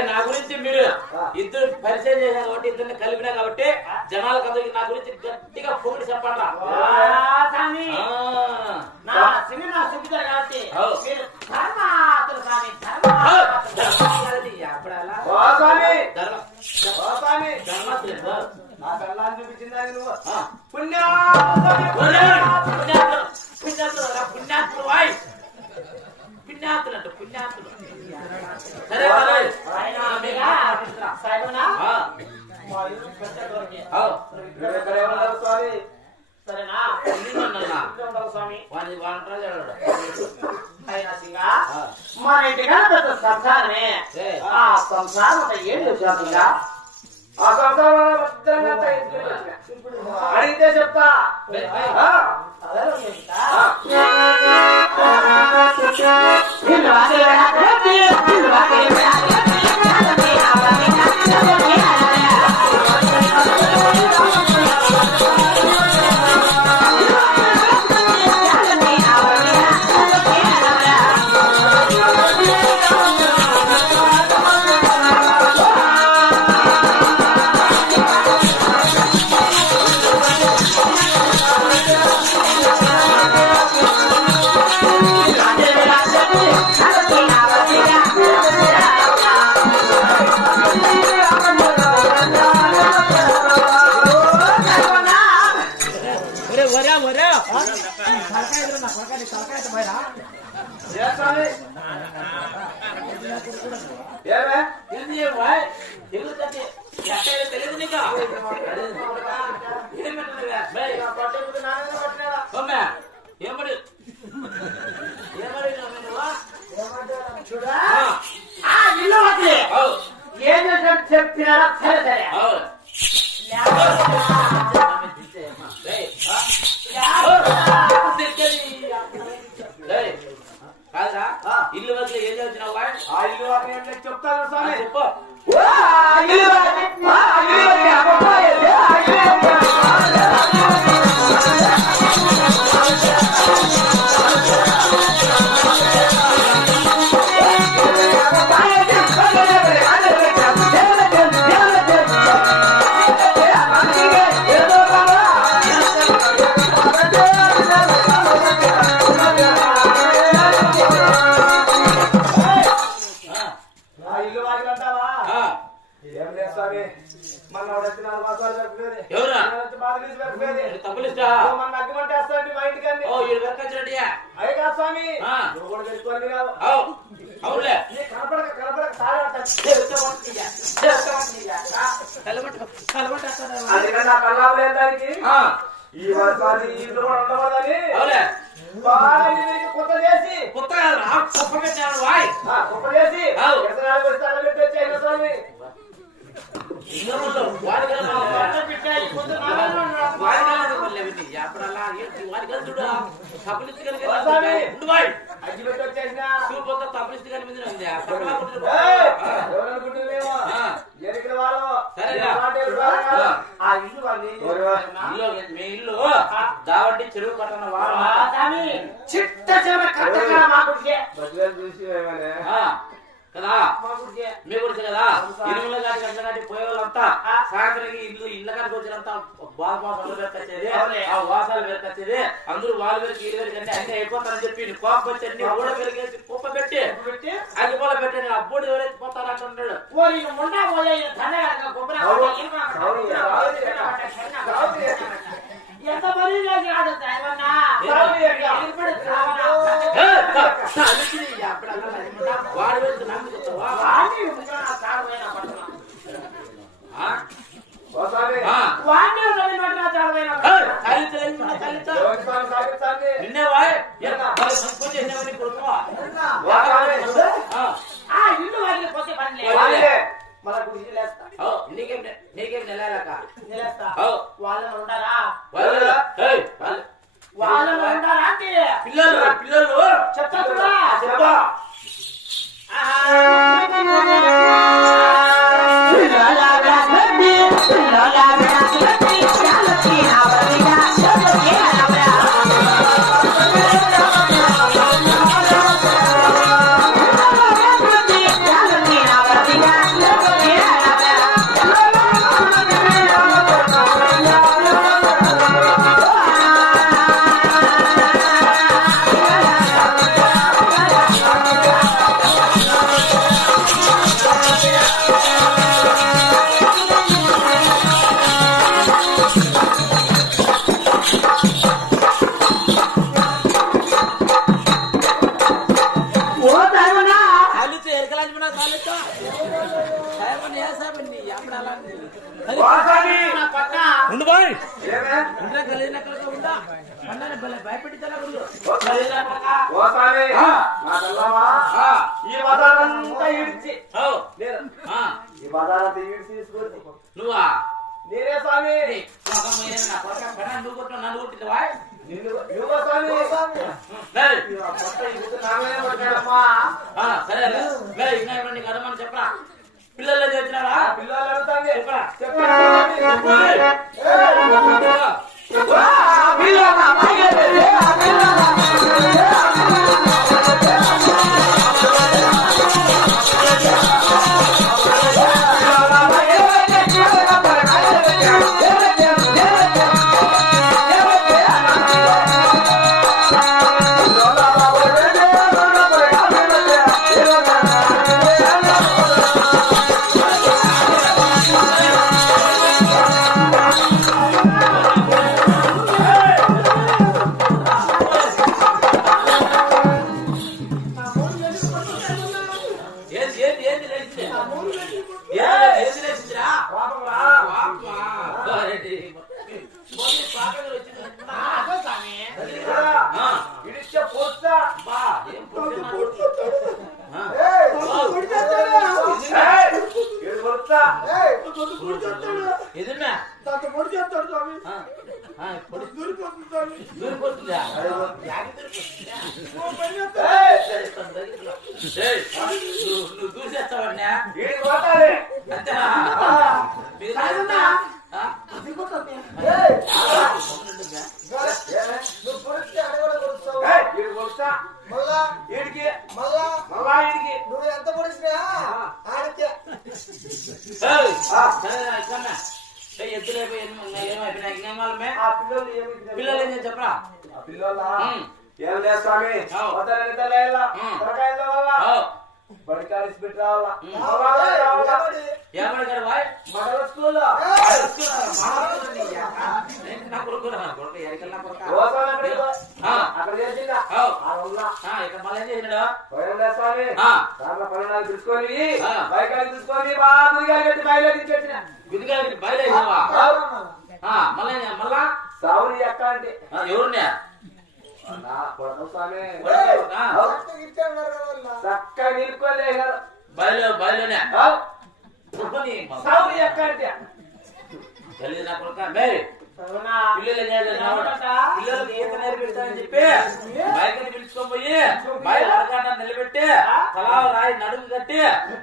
అంటే నా గురించి మీరు ఇద్దరు పరిచయం చేశారు కాబట్టి ఇద్దరిని కలిపినా కాబట్టి జనాలకు అందరికి నా గురించి గట్టిగా పొగిడి చెప్పండి. ధర్మ. ధర్మ. చూపించిందా నువ్వు. పుణ్యా సంసారమే ఆ సంసారం ఏడు శాతంగా ఆ సంసారం అడిగితే చెప్తా రాజే రాజే రాజే ఏమడు ఏమడు? చూడా ఇల్లు ఏం రెడీయా అయ్యా స్వామి. నువ్వు కూడా తెలుసుకోవాలి అవునులే. కనపడక కనపడక సారి ఈ వర్షాన్ని ఇంట్లో కూడా ఉండవద్దని అవునే కుక్క చేసి. కుక్క కుక్క పెట్టాను మీ ఇల్లు దావట్టి చెరువు పట్టణ వాళ్ళ చిట్ట చివరి కట్టగా మాకు చూసి కదా? మీ గురించి కదా? ఇరుముల గారి గంట పోయే వాళ్ళంతా సాయంత్రం ఇల్లు ఇళ్ళ గారికి వచ్చినంతా బాధ ఆ వాసాలు వేరకొచ్చేది. అందరూ వాళ్ళ వేరు వీళ్ళు వేరు కంటే అన్ని అయిపోతారని చెప్పి కోపం వచ్చి అన్ని పెరిగేసి కుప్ప పెట్టి అది పోల పెట్టి ఆ బోడి ఎవరైతే పోతారంట అంటాడు ముండా పోయే ఎంత మరీ రాడు దేవన్నా. వాడిని తెల్లవా ఆ, ఈ బజారంతా ఇడిచి ఓ, నేను. ఆ, ఈ బజారంతా ఇడిచి తీసుకొని నువ్వా? నేనే స్వామి! నువ్వు కొట్టిన నన్ను కొట్టింది చెప్పరా పిల్లలు చేసినారా ఆ పిల్లలు అడుగుతాంది చెప్పరా చెప్పండి దూరిపోతుందా? యాగి దూరిపోతుందా? ఏయ్! సరే, తన దగ్గరికి రా. ఏయ్, నువ్వు నువ్వు దూసేస్తావన్నా ఈడు కొట్టాలి. అంతేనా? మీరు కాదన్నా. ఆ? ఏయ్! ఉంటుందా? ఏమే? ఏయ్! ఈడు కొడుతా. ఈడికి మళ్ళా ఈడికి ఏయ్, ఆ. సరే, రా, ఇక్కడనే. ఏయ్, ఎద్దులైపోయి ఎన్ని ఉన్నాయి? ఏమైపోయినాయి? ఇంకేం కావాలమ్మే? ఆ పిల్లలు ఏమి పిల్లలు ఏం చేసి చెప్పరా ఆ పిల్లోలా? ఉమ్. ఏం లేదు స్వామి అవు. పొద్దున్న నిద్రలేయాలా? ఉమ్. తలకాయల వల్ల ఓ, బడి కాలేజ్ పెట్టి రావాలా ఉమ్. మగవాళ్ళే రావాలా? ఏమని గారు బాయ్ మగల స్కూల్లో నా కొడుకు రా, నా కొడుకు ఎరికల్ నా కొడుకు. ఓసారి అక్కడికి పో. ఆ. అక్కడ చేసిందా? ఇక్కడ మళ్ళీ ఏం చేసినాడు లేదు స్వామి. దాంట్లో పనులు తీసుకొని. బైకాలు తీసుకొని బాగా బయలు ఏం- మళ్ళా? సావుని ఎక్క అంటే. ఆ, ఎవరున్నా? నా కొడక స్వామి. ఆ, అవు. చక్కగా నిలుకోలేగారు బయలు బయలునే. సావుని ఎక్క అంటే. తెలియదు నా కొడుక? మేరీ? పిల్లలకి ఈత నేర్పిస్తానని చెప్పి బయటని పిలుచుకొని పోయి బయలు అరగంట నిలబెట్టి తలా రాయి నడుము కట్టి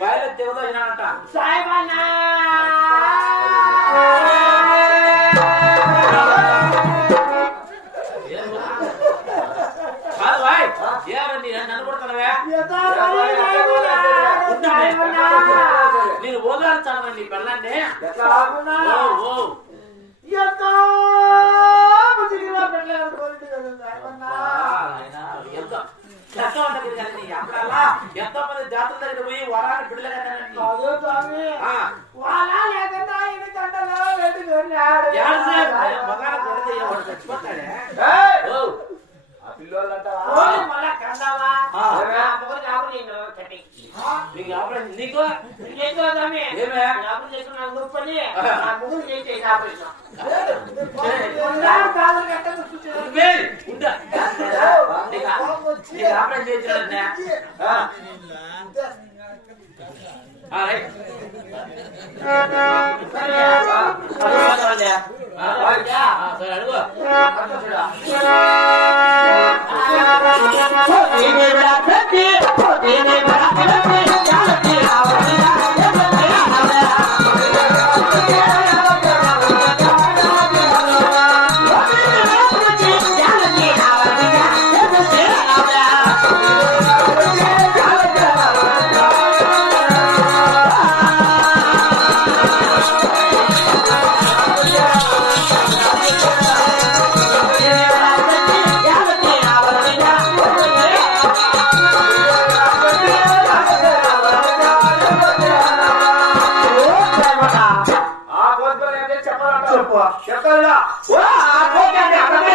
బయలు దిగుతానంట సాయిబానా నేను ఓదార్చాను నీ పిల్లండి ఎట్లా ఓ ఓ. నాయనా, ఎంత మంది జాతర దగ్గర పోయి వరాన్ని బిడ్డలు కట్టానండి ఆపరేషన్ నీకు ఏమే? మేరీ, ఉండా. నీకు నీకు ఆపరేషన్ చేయించాడన్నా ఆ. ఆ, రైట్. ఆ, ఆ, సరే, అడుగు ఆ చెప్పు చెప్తాడా ఆ కోరిక అంటే అర్థమే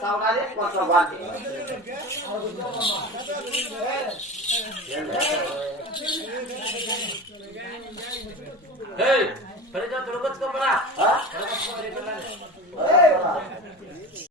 సౌనాది కొంచెం వాటి. ప్రజలు దొరకొచ్చుకోమరా